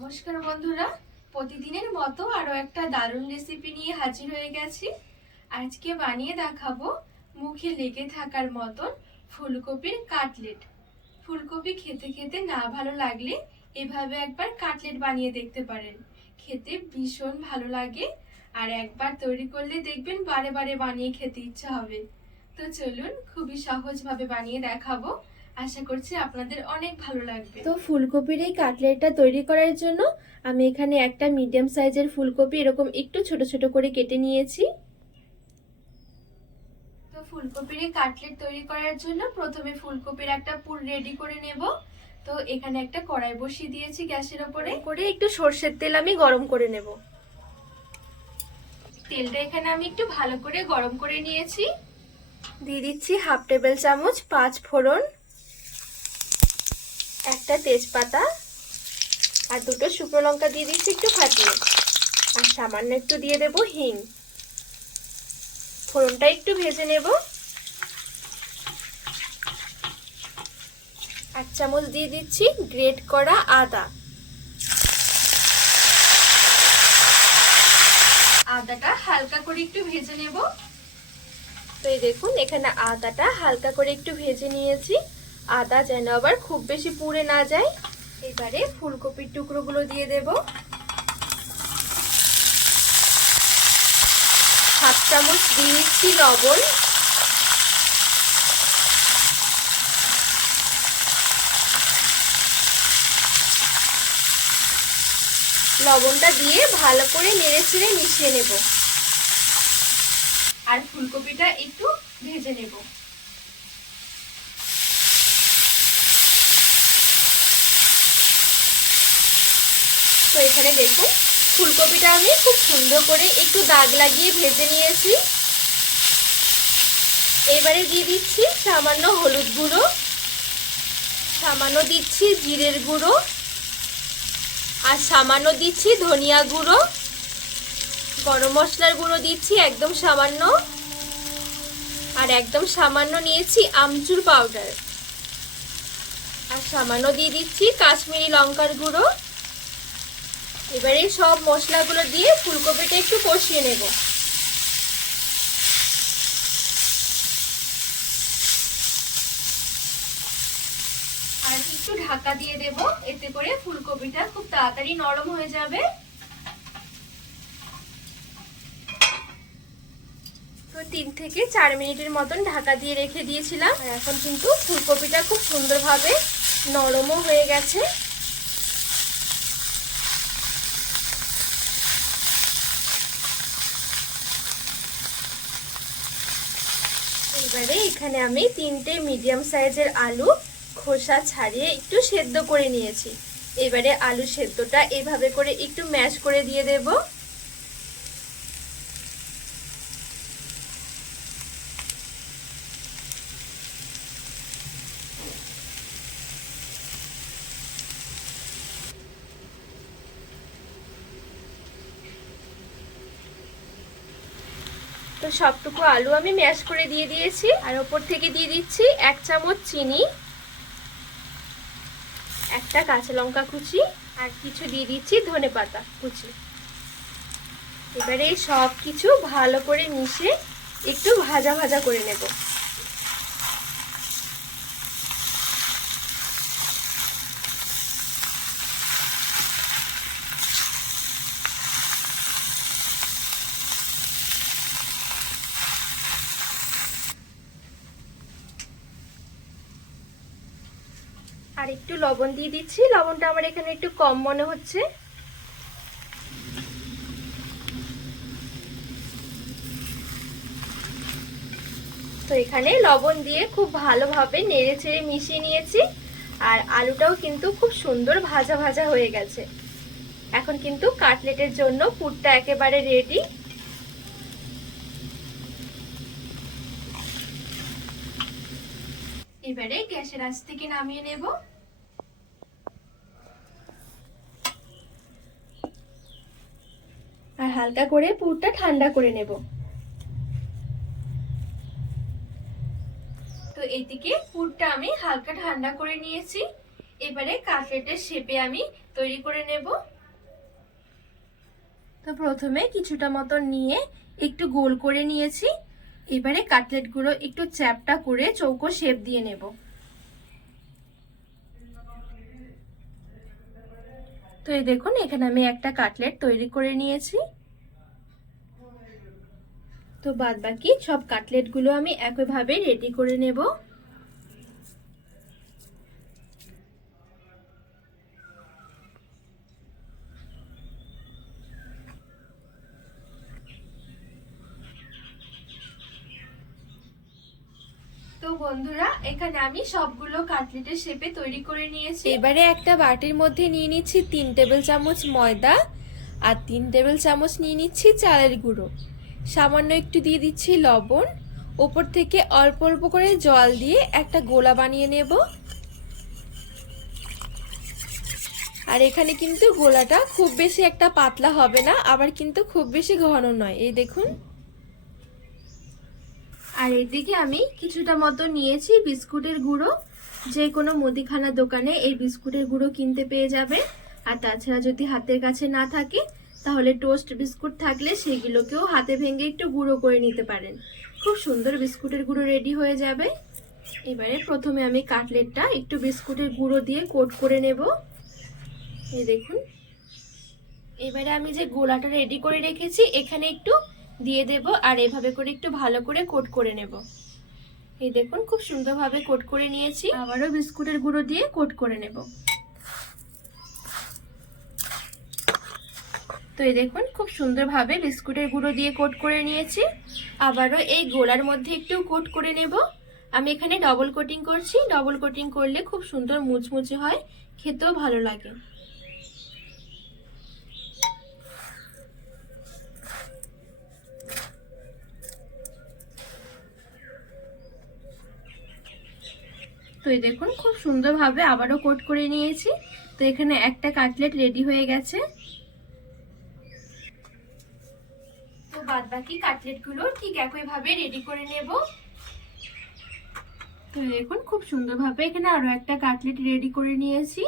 নমস্কার বন্ধুরা। প্রতিদিনের মতো আরও একটা দারুণ রেসিপি নিয়ে হাজির হয়ে গেছি। আজকে বানিয়ে দেখাবো মুখে লেগে থাকার মতন ফুলকপির কাটলেট। ফুলকপি খেতে খেতে না ভালো লাগলে এভাবে একবার কাটলেট বানিয়ে দেখতে পারেন। খেতে ভীষণ ভালো লাগে। আর একবার তৈরি করলে দেখবেন বারে বারে বানিয়ে খেতে ইচ্ছা হবে। তো চলুন খুবই সহজভাবে বানিয়ে দেখাবো। আশা করছি আপনাদের অনেক ভালো লাগবে। তো ফুলকপির এই কাটলেটটা তৈরি করার জন্য আমি এখানে একটা মিডিয়াম সাইজের ফুলকপি এরকম একটু ছোট ছোট করে কেটে নিয়েছি। তো ফুলকপির এই কাটলেট তৈরি করার জন্য প্রথমে ফুলকপির একটা পুর রেডি করে নেব। তো এখানে একটা কড়াই বসিয়ে দিয়েছি গ্যাসের ওপরে। করে একটু সর্ষের তেল আমি গরম করে নেব। তেলটা এখানে আমি একটু ভালো করে গরম করে নিয়েছি। দিয়ে দিচ্ছি হাফ টেবিল চামচ পাঁচ ফোড়ন। একটা তেজপাতা আর দুটো শুকনো লঙ্কা দিয়ে দিচ্ছি একটু ফাটিয়ে। আর সামান্য একটু দিয়ে দেব হিং। ফোড়নটা একটু ভেজে নেব। এক চামচ দিয়ে দিচ্ছি গ্রেট করা আদা। আদাটা হালকা করে একটু ভেজে নেব। তো এই দেখুন, এখানে আদাটা হালকা করে একটু ভেজে নিয়েছি। আদা যেন আবার খুব বেশি পুড়ে না যায়। এবারে ফুলকপির টুকরোগুলো দিয়ে দেব। হাফ চামচ দিয়ে দিচ্ছি লবণ। লবণটা দিয়ে ভালো করে নেড়ে ছেড়ে মিশিয়ে নেব। আর ফুলকপিটা একটু ভেজে নেব। তো এখানে দেখুন, ফুলকপিটা আমি খুব সুন্দর করে একটু দাগ লাগিয়ে ভেজে নিয়েছি। এবারে দিয়ে দিচ্ছি সামান্য হলুদ গুঁড়ো, সামান্য দিচ্ছি জিরের গুঁড়ো, আর সামান্য দিচ্ছি ধনিয়া গুঁড়ো। গরম মশলার গুঁড়ো দিচ্ছি একদম সামান্য, আর একদম সামান্য নিয়েছি আমচুর পাউডার আর সামান্য দিয়ে দিচ্ছি কাশ্মীরি লঙ্কার গুঁড়ো। এবারে সব মশলাগুলো দিয়ে ফুলকপিটা একটু কষিয়ে নেব। আর একটু ঢাকা দিয়ে দেব, এতে করে ফুলকপিটা খুব তাড়াতাড়ি নরম হয়ে যাবে। তো তিন থেকে চার মিনিটের মতন ঢাকা দিয়ে রেখে দিয়েছিলাম। এখন কিন্তু ফুলকপিটা খুব সুন্দরভাবে নরমও হয়ে গেছে। এবারে এখানে আমি তিনটে মিডিয়াম সাইজের আলু খোসা ছাড়িয়ে একটু সেদ্ধ করে নিয়েছি। এবারে আলু সেদ্ধটা এভাবে করে একটু ম্যাশ করে দিয়ে দেবো। তো সবটুকু আলু আমি ম্যাশ করে দিয়ে দিয়েছি। আর ওপর থেকে দিয়ে দিচ্ছি এক চামচ চিনি, একটা কাঁচা লঙ্কা কুচি, আর কিছু দিয়ে দিচ্ছি ধনে পাতা কুচি। এবারে সব কিছু ভালো করে মিশে একটু ভাজা ভাজা করে নেব। আর একটু লবণ দিয়ে দিচ্ছি। লবণটা আমার এখানে একটু কম মনে হচ্ছে। তো এখানে লবণ দিয়ে খুব ভালোভাবে নেড়ে চেড়ে মিশিয়ে নিয়েছি। আর আলুটাও কিন্তু খুব সুন্দর ভাজা ভাজা হয়ে গেছে। এখন কিন্তু কাটলেটের জন্য পুরটা একেবারে রেডি এবারে গ্যাসের আঁচ থেকে নামিয়ে নেব আর হালকা করে পুরটা ঠান্ডা করে নেব। তো এদিকে পুরটা আমি হালকা ঠান্ডা করে নিয়েছি। এবারে কাটলেটের শেপে আমি তৈরি করে নেব। তো প্রথমে কিছুটা মতন নিয়ে একটু গোল করে নিয়েছি। এবারে কাটলেটগুলো একটু চ্যাপটা করে চৌকো শেপ দিয়ে নেব। তো এই দেখুন, এখানে আমি একটা কাটলেট তৈরি করে নিয়েছি। তো বাদ বাকি সব কাটলেটগুলো আমি একইভাবে রেডি করে নেব। তো বন্ধুরা, এখানে আমি সবগুলো কাটলেটের তৈরি করে নিয়েছি। এবারে একটা বাটির মধ্যে নিয়ে নিচ্ছি তিন টেবিল চামচ ময়দা আর তিন টেবিল চামচ নিয়ে নিচ্ছি চালের গুঁড়ো। সামান্য একটু দিয়ে দিচ্ছি লবণ। ওপর থেকে অল্প অল্প করে জল দিয়ে একটা গোলা বানিয়ে নেব। আর এখানে কিন্তু গোলাটা খুব বেশি একটা পাতলা হবে না, আবার কিন্তু খুব বেশি ঘন নয়। এই দেখুন। আর এদিকে আমি কিছুটা মতো নিয়েছি বিস্কুটের গুঁড়ো। যে কোনো মুদিখানা দোকানে এই বিস্কুটের গুঁড়ো কিনতে পেয়ে যাবে আর তাছাড়া যদি হাতের কাছে না থাকে তাহলে টোস্ট বিস্কুট থাকলে সেগুলোকেও হাতে ভেঙে একটু গুঁড়ো করে নিতে পারেন। খুব সুন্দর বিস্কুটের গুঁড়ো রেডি হয়ে যাবে। এবারে প্রথমে আমি কাটলেটটা একটু বিস্কুটের গুঁড়ো দিয়ে কোট করে নেব। এই দেখুন। এবারে আমি যে গোলাটা রেডি করে রেখেছি, এখানে একটু দিয়ে দেব আর এভাবে করে একটু ভালো করে কোট করে নেব। এই দেখুন, খুব সুন্দরভাবে কোট করে নিয়েছি। আবারও বিস্কুটের গুঁড়ো দিয়ে কোট করে নেব। তো এই দেখুন, খুব সুন্দরভাবে বিস্কুটের গুঁড়ো দিয়ে কোট করে নিয়েছি। আবারও এই গোলার মধ্যে একটু কোট করে নেব। আমি এখানে ডবল কোটিং করছি। ডবল কোটিং করলে খুব সুন্দর মুচমুচে হয়। খেতেও ভালো লাগে। তো এই দেখুন, খুব সুন্দরভাবে আবারও কোট করে নিয়েছি। তো এখানে একটা কাটলেট রেডি হয়ে গেছে। কাটলেটগুলো ঠিক একইভাবে রেডি করে নেব। তো দেখুন, খুব সুন্দরভাবে এখানে আরও একটা কাটলেট রেডি করে নিয়েছি।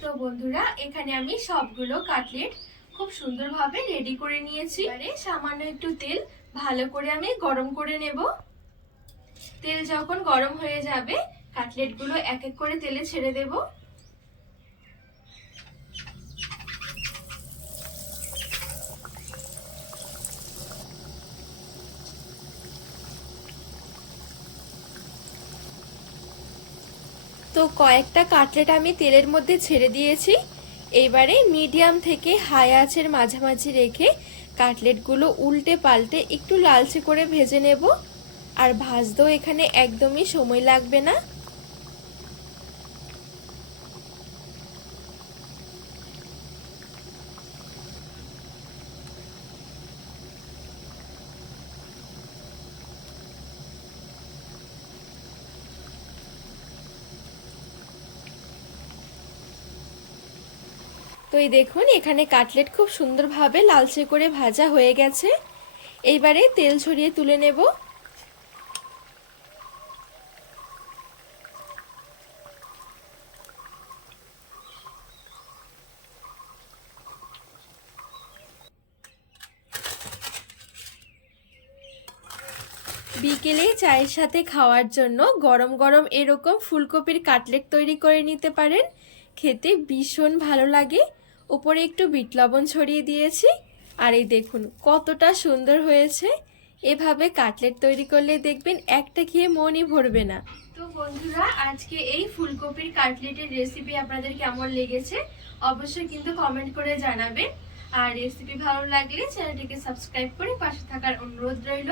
তো বন্ধুরা, এখানে আমি সবগুলো কাটলেট খুব সুন্দরভাবে রেডি করে নিয়েছি। এবারে সামান্য একটু তেল ভালো করে আমি গরম করে নেব। তেল যখন গরম হয়ে যাবে কাটলেটগুলো এক এক করে তেলে ছেড়ে দেব। তো কয়েকটা কাটলেট আমি তেলের মধ্যে ছেড়ে দিয়েছি। এবারে মিডিয়াম থেকে হাই আঁচের মাঝামাঝি রেখে কাটলেটগুলো উল্টে পাল্টে একটু লালচে করে ভেজে নেব। আর ভাজতেও এখানে একদমই সময় লাগবে না। তো এই দেখুন, এখানে কাটলেট খুব সুন্দরভাবে লালচে করে ভাজা হয়ে গেছে। এইবারে তেল ছড়িয়ে তুলে নেব। বিকেলে চায়ের সাথে খাওয়ার জন্য গরম গরম এরকম ফুলকপির কাটলেট তৈরি করে নিতে পারেন। খেতে ভীষণ ভালো লাগে। উপরে একটু বিট লবণ ছড়িয়ে দিয়েছি। আর এই দেখুন, কতটা সুন্দর হয়েছে। এভাবে কাটলেট তৈরি করলে দেখবেন একটা খেয়ে মনই ভরবে না। তো বন্ধুরা, আজকে এই ফুলকপির কাটলেটের রেসিপি আপনাদের কেমন লেগেছে, অবশ্যই কিন্তু কমেন্ট করে জানাবেন। আর রেসিপি ভালো লাগলে চ্যানেলটিকে সাবস্ক্রাইব করে পাশে থাকার অনুরোধ রইল।